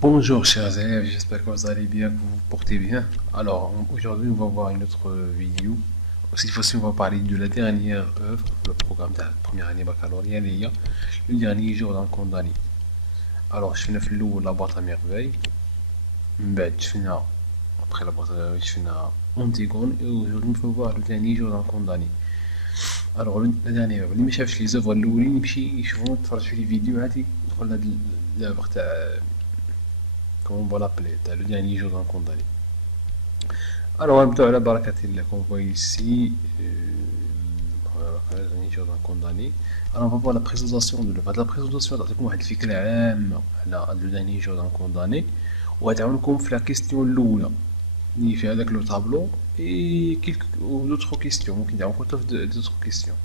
Bonjour chers élèves, j'espère que vous allez bien, que vous vous portez bien. Alors aujourd'hui on va voir une autre vidéo. Cette fois-ci on va parler de la dernière œuvre, le programme de la première année baccalauréat, le dernier jour d'un condamné. Alors je finis la boîte à merveille, après la boîte à merveille je finis Antigone et aujourd'hui on va voir le dernier jour d'un condamné. Alors la dernière œuvre, اللي ما شافش les œuvres الاولين يمشي يشوفهم يتفرج في لي فيديو هادي دخل هاد l'œuvre تاع comment on va l'appeler, le dernier jour d'un condamné. Alors, on va la barakatillah qu'on voit ici, le dernier jour d'un condamné. Alors, on va voir la présentation de l'œuvre. La présentation, c'est واحد الفكرة عامة على le dernier jour d'un condamné. وغتعاونكم في la question الأولى اللي في هذاك لو طابلو et d'autres questions. ممكن تعاونكم حتى في d'autres questions.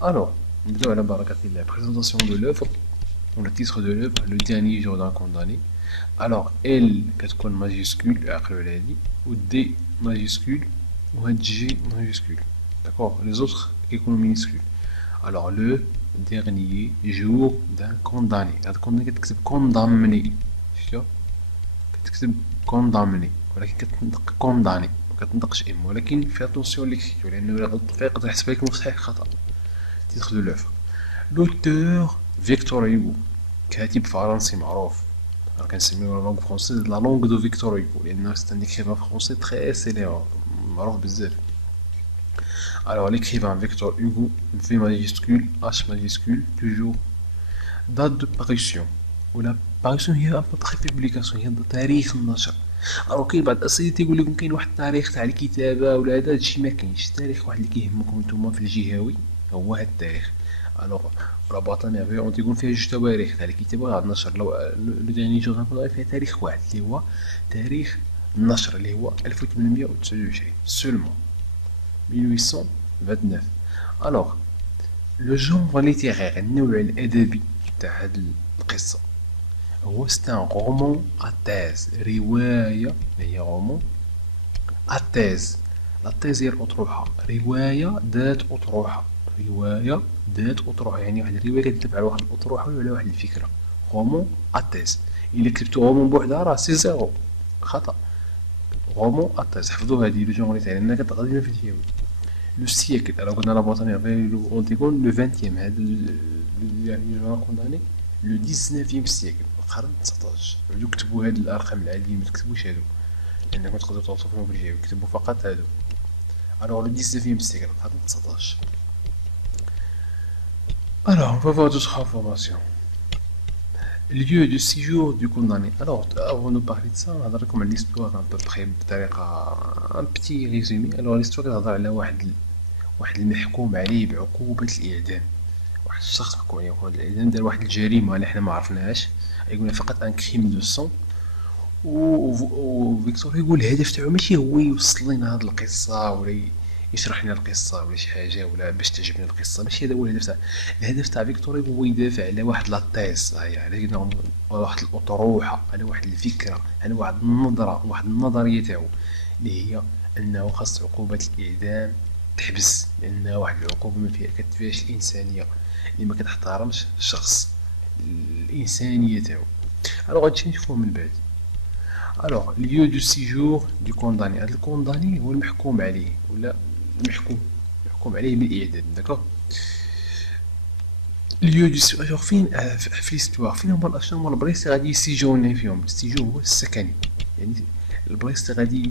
Alors, نبداو على barakatillah. Présentation de l'œuvre, ou le titre de l'œuvre, le dernier jour d'un condamné. Alors, L كتكون majuscule عقلوا على هادي و D majuscule ou un G majuscule. D'accord. Les autres كيكونوا minuscules. Alors, le dernier jour d'un condamné. هاد condamné كتكتب condamné. شفتو كتكتب condamné ولكن كتنطق condamné مكتنطقش ام ولكن في اتونسيون ليكريتور لانه الا غلطت فيها يقدر يحسبها لك صحيح خطا. تيتر دو لوفر لوتور فيكتور هيغو كاتب فرنسي معروف. Alors كنسميوه لا لونغ فرونسيز لا لونغ دو فيكتور هيغو لأنه سي ان écrivain français très célèbre معروف بزاف. Alors l'écrivain Victor Hugo, V majuscule, H majuscule, toujours date de parution ولا parution هي à peu près publication هي تاريخ النشر. Alors كاين بعض الأسئلة تيقول لكم كاين واحد التاريخ تاع الكتابة ولا هذا هادشي مكاينش. التاريخ واحد اللي كيهمكم نتوما في الجهوي هو هاد التاريخ. الوغ لا بواط ميرفي اون تيكون فيها جوج تواريخ تاع الكتابة غادي نشر لو داني جور نقول فيها تاريخ واحد اللي هو تاريخ النشر اللي هو 1829 سولمون 1829. الوغ لو جونغ ليتيرير النوع الأدبي تاع هاد القصة هو سي ان رومون اتاز رواية هي رومون اتاز. لا تيز هي الأطروحة رواية ذات أطروحة رواية ذات أطروحة يعني واحد الرواية كتدافع على واحد الأطروحة ولا على واحد الفكرة. رومون اتاز. إلا كتبتو رومون بوحدها راه سي زيرو خطأ. رومون اتاز حفظوا هادي لو جونغ تاعي لأنها كتغادي في الجهوي. لو سيكل راه قلنا لا بوطانية في أونتيغون لو فانتيام هذا يعني جو كونداني لو ديزنافيام سيكل القرن 19. عودو كتبوا هاد الأرقام العادية متكتبوش هادو لأنكم تقدروا توصفوهم في الجهوي كتبوا فقط هادو. Alors le 19e siècle, القرن 19. Alors, on va voir d'autres informations. Lieu de séjour du condamné. Alors, avant de parler de ça, on va comme l'histoire à peu près un petit résumé. Alors, l'histoire تهضر على واحد المحكوم عليه بعقوبة الإعدام. واحد الشخص محكوم عليه بعقوبة الإعدام دار واحد الجريمة اللي حنا ما عرفناهاش. يقولنا فقط ان كريم دو سون. وفيكتور يقول الهدف تاعو ماشي هو يوصل لنا هاد القصة ولا يشرح لنا القصة ولا شي حاجة ولا باش تعجبنا القصة ماشي هذا هو الهدف تاع. الهدف تاع فيكتور هو يدافع على واحد لاطيس هيا على واحد الأطروحة على واحد الفكرة على واحد النظرة واحد النظرية تاعو اللي هي أنه خاص عقوبة الإعدام تحبس لأنها واحد العقوبة ما كتفيهاش الإنسانية اللي ما كتحترمش الشخص الإنسانية تاعو. الوغ هادشي نشوفوه من بعد. الوغ ليو دو سيجور دو كونداني. هاد الكونداني هو المحكوم عليه ولا المحكوم عليه بالإعدام داكوغ. ليو دو سيجور فين في ليستواغ فين هما شنو هما البلايص اللي غادي يسيجوني فيهم. السيجور هو السكني يعني البلايص اللي غادي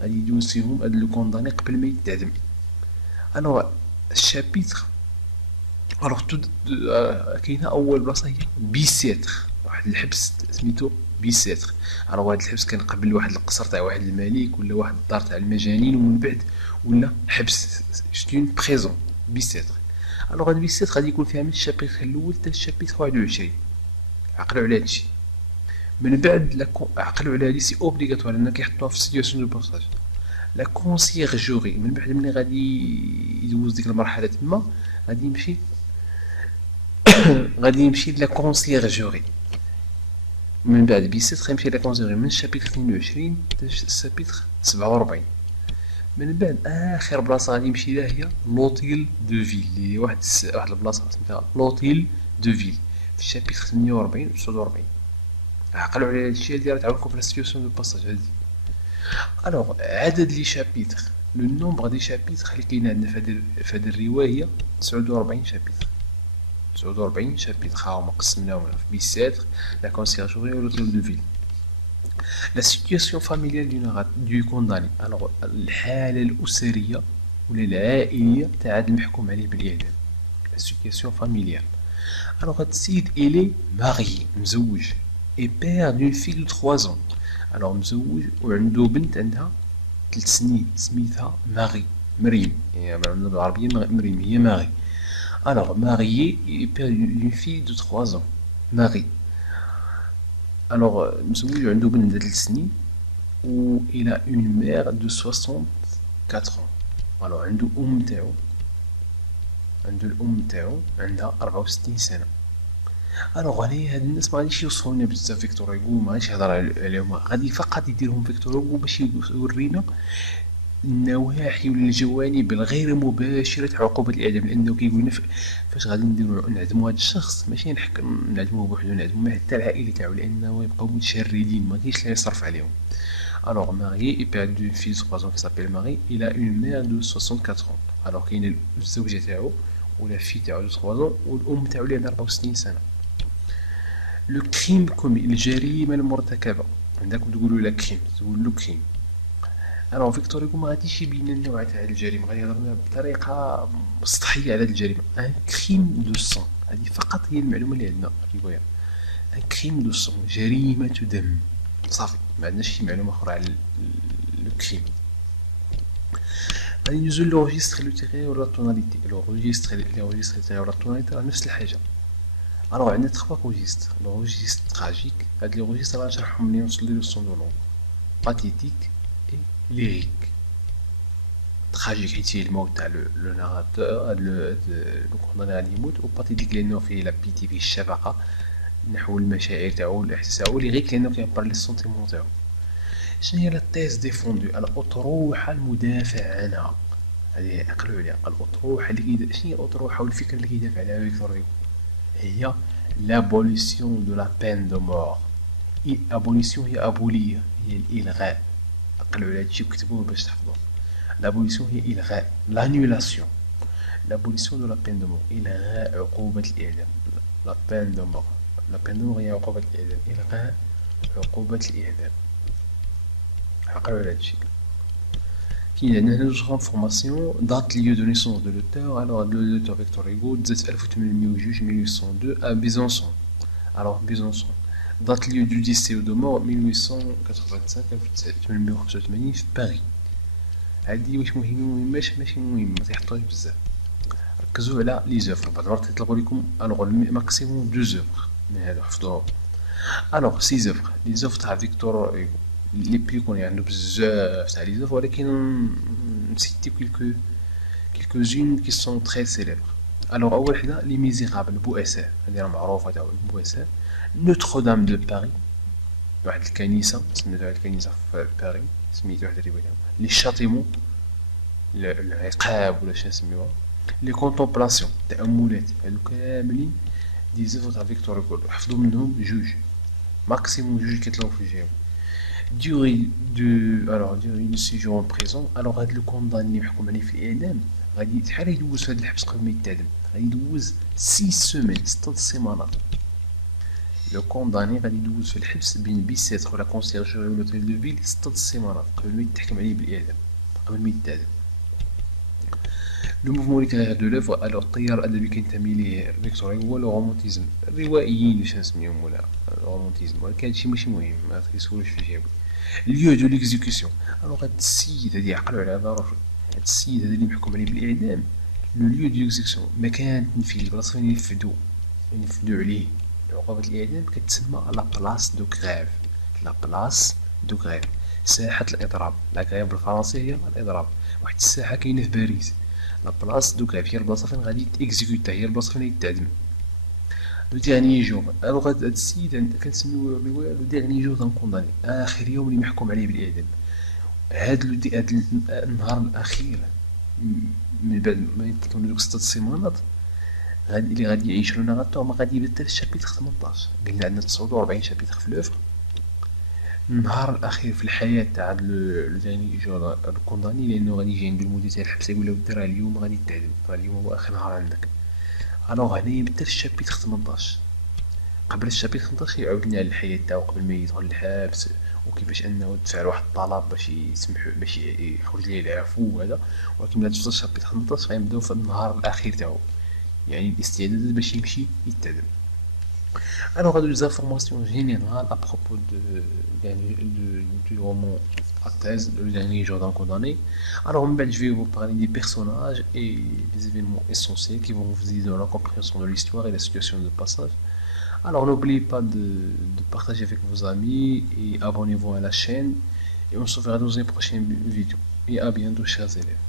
يدوز فيهم هاد لو كونداني قبل ما يتعدم. الوغ الشابيتر الوغ كاينه اول بلاصه هي بيسيتر واحد الحبس سميتو بيسيتر. الوغ هاد الحبس كان قبل واحد القصر تاع واحد الملك ولا واحد الدار تاع المجانين ومن بعد ولا حبس ستون بريزون بيسيتر. الوغ هاد بيسيتر غادي يكون فيها من الشابيتر الاول حتى الشابيتر 21. عقلوا على هادشي من بعد عقلوا على هادي سي اوبليغاتوار لان كيحطوها في سيتياسيون دو باساج. لا كونسيرجوري من بعد ملي غادي يدوز ديك المرحله تما غادي يمشي لا كونسيرجوري. من بعد بيسيت غيمشي لا كونسيرجوري من الشابيتر 22 حتى الشابيتر 47. من بعد اخر بلاصه غادي يمشي لها هي لوتيل دو فيل اللي هي واحد البلاصه سميتها لوتيل دو فيل في الشابيتر 48 و 49. عقلوا على هادشي هادي راه تعاونكم في لا سيتوياسيون دو باساج هادي. الوغ عدد لي شابيتر، لو نومبر دي شابيتر اللي كاين عندنا في هاد الرواية هي 49 شابيتر. 49 شابيتر ها هما قسمناهم في بيساتر، لا كونسيرجوري و لوتيل دو فيل. لا سيتوياسيون فاميليال دو كونداني، الوغ الحالة الأسرية ولا العائلية تاع هاد المحكوم عليه بالإعدام. لا سيتوياسيون فاميليال. الوغ هاد السيد إلي ماغيي مزوج اي بير دون في دو 3 ans. الوغ مزوج وعندو بنت عندها 3 سنين سميتها ماغي، مريم، يعني بالعربية مريم هي ماغي. الوغ ماغيي اي بير دون في دو 3 ans ماغي. الوغ مزوج وعندو بنت عندها 3 سنين و الى اون مير دو 64 ans. الوغ عندو ام تاعو، عندو الام تاعو عندها 64 سنة. الوغ هنايا هاد الناس مغاديش يوصفو لنا بزاف فيكتور هيغو، مغاديش يهضر عليهم، غادي فقط يديرهم فيكتور هيغو باش يورينا النواحي ولا الجوانب الغير مباشرة تاع عقوبة الإعدام، لأنه كيقول لنا فاش غادي نديرو نعدمو هاد الشخص ماشي نعدموه بوحدو، نعدمو حتى العائلة تاعو لأنه يبقاو متشردين مكاينش اللي يصرف عليهم. الوغ ماريي اي بيرد دون في 3 ans كي سابيل ماري إلى اون مير دو 64 ans. الوغ كاين الزوجة تاعو ولا في تاعو دو 3 ans والأم تاعو اللي عندها 64 سنة. لو كريم كومي، الجريمة المرتكبة، عندكم تقولوا لا كريم تقول لو كريم. الوغ فيكتور هيغو ما غاديش يبين النوع تاع الجريمة، غادي يهضر لنا بطريقة سطحية على هاد الجريمة. ان كريم دو سون، هادي فقط هي المعلومة اللي عندنا في الرواية. ان كريم دو سون، جريمة دم، صافي ما عندناش شي معلومة أخرى على لو كريم. غادي ندوزو لو روجيستر لو تيغي ولا التوناليتي. لو روجيستر تيغي ولا التوناليتي راه نفس الحاجة. الوغ عندنا 3 روجيستر، لو روجيستر تراجيك، هاد لي روجيستر غنشرحهم ملي نوصلو لي لوسون دو لونغ، باتيتيك اي ليريك. تراجيك حيت هي الموت تاع لو ناراتور، هاد لو كونداني غادي يموت، و باتيتيك لأنه فيه لا بيتي، فيه الشفقة نحو المشاعر تاعو والإحساس تاعو، ليريك لأنه كيعبر لي السونتيمون تاعو. شنو هي لا تيز ديفوندو، الأطروحة المدافع عنها. هذه عقلوا عليها، الأطروحة اللي شنو هي الأطروحة والفكرة اللي كيدافع عليها فيكتور هيغو؟ هي l'abolition de la peine de mort. abolition هي أبولية، هي الإلغاء. عقلوا على هادشي وكتبوه باش تحفظوه. l'abolition هي إلغاء، l'annulation. l'abolition de la peine de mort، إلغاء عقوبة الإعدام. la peine de mort، la peine de mort هي عقوبة الإعدام، إلغاء عقوبة الإعدام. عقلوا على هادشي. كاين عندنا هنا جوج فورماسيون. دات ليو دو نيسونس دو لوتور، الوغ لوتور فيكتور هيغو تزاد 1802 1802 à Besançon. الوغ بيزونسون. دات ليو دو ديسي و دو مور 1885 1885 في باريس. هادي واش مهماش ماشي مهمة، متيحطوهاش بزاف، ركزوا على لي زوفر. بعد مرات يطلبوا لكم الوغ ماكسيموم 2 زوفر من هادو حفظوهم. الوغ 6 زوفر، لي زوفر تاع فيكتور هيغو لي بلي كوني، عنده بزاف تاع لي زوفر ولكن نسيتي كيلكو زون كي سون تري سيليبر. الوغ اول حدا لي ميزيرابل، البؤساء، هادي راه معروفة تاع البؤساء. نوتر دام دو باري، واحد الكنيسة سميتو واحد الكنيسة في باريس، سميتو واحد الرواية. لي شاتيمون، العقاب ولا شنو نسميوها. لي كونطومبلاسيون، التأملات، هادو كاملين دي زوفر تاع فيكتور هيغو، حفظو منهم جوج ماكسيموم، جوج كيطلعو في الجاوب. durée de séjour en prison. الوغ هاد لو كونداني اللي محكوم عليه في الإعدام غادي شحال يدوز في هاد الحبس قبل ما يتعدم؟ غادي يدوز 6 سيمين، 6 سيمانات. لو كونداني غادي يدوز في الحبس بين بيسيتر ولا كونسيرجوري ولا اوتيل دو فيل 6 سيمانات قبل ما يتحكم عليه بالإعدام، قبل ما يتعدم. لو موفمون ليتيرير دو لوفر، الوغ التيار الأدبي كينتمي ليه فيكتور هو لو رومانتيزم، الروائيين واش نسميهم ولا الرومانتيزم، ولكن هادشي ماشي مهم، ما تيسولوش في الجواب. lieu de l'exécution. الوغ هاد السيد هادي عقلوا عليها ضروري، هاد السيد هذا اللي محكوم عليه بالإعدام، لو lieu de l'exécution، مكان التنفيذ، البلاصة فين ينفذو عليه عقوبة الإعدام كتسمى لا بلاص دو كغيف. لا بلاص دو كغيف، ساحة الإضراب. لا كغيف بالفرنسية هي الإضراب. واحد الساحة كاينة في باريس، لا بلاص دو كغيف هي البلاصة فين غادي تإكزيكوتا، هي البلاصة فين يتعدم. لو ديرني جور، الوغ هاد السيد كنسميو الرواية لو ديرني جور دان كونداني، آخر يوم اللي محكوم عليه بالإعدام. هاد النهار الأخير من بعد ما يكملو دوك 6 سيمانات اللي غادي يعيش لو ناراتور، ما غادي يبدا حتى الشابيتر 18. قلنا عندنا 49 شابيتر في لوفر، النهار الأخير في الحياة تاع لو داني جو الكونداني، لأنه غادي يجي عندو المدير تاع الحبس يقول له ودي راه اليوم غادي تعدم، راه اليوم هو آخر نهار عندك. ألوغ هنا يبدا في الشابيتر 18. قبل الشابيتر 18 يعاود لنا على الحياة تاعو قبل ما يدخل الحبس، وكيفاش انه دفع له واحد الطلب باش يسمحوا باش يخرج ليه العفو وهذا. ولكن ملي توصل الشابيتر 18 غيبداو في النهار الاخير تاعو، يعني الاستعدادات باش يمشي يتعدم. Alors, des informations générales à propos du roman à thèse, le dernier Jordan condamné. Alors, je vais vous parler des personnages et des événements essentiels qui vont vous aider dans la compréhension de l'histoire et la situation de passage. Alors, n'oubliez pas de partager avec vos amis et abonnez-vous à la chaîne. Et on se verra dans une prochaine vidéo. Et à bientôt, chers élèves.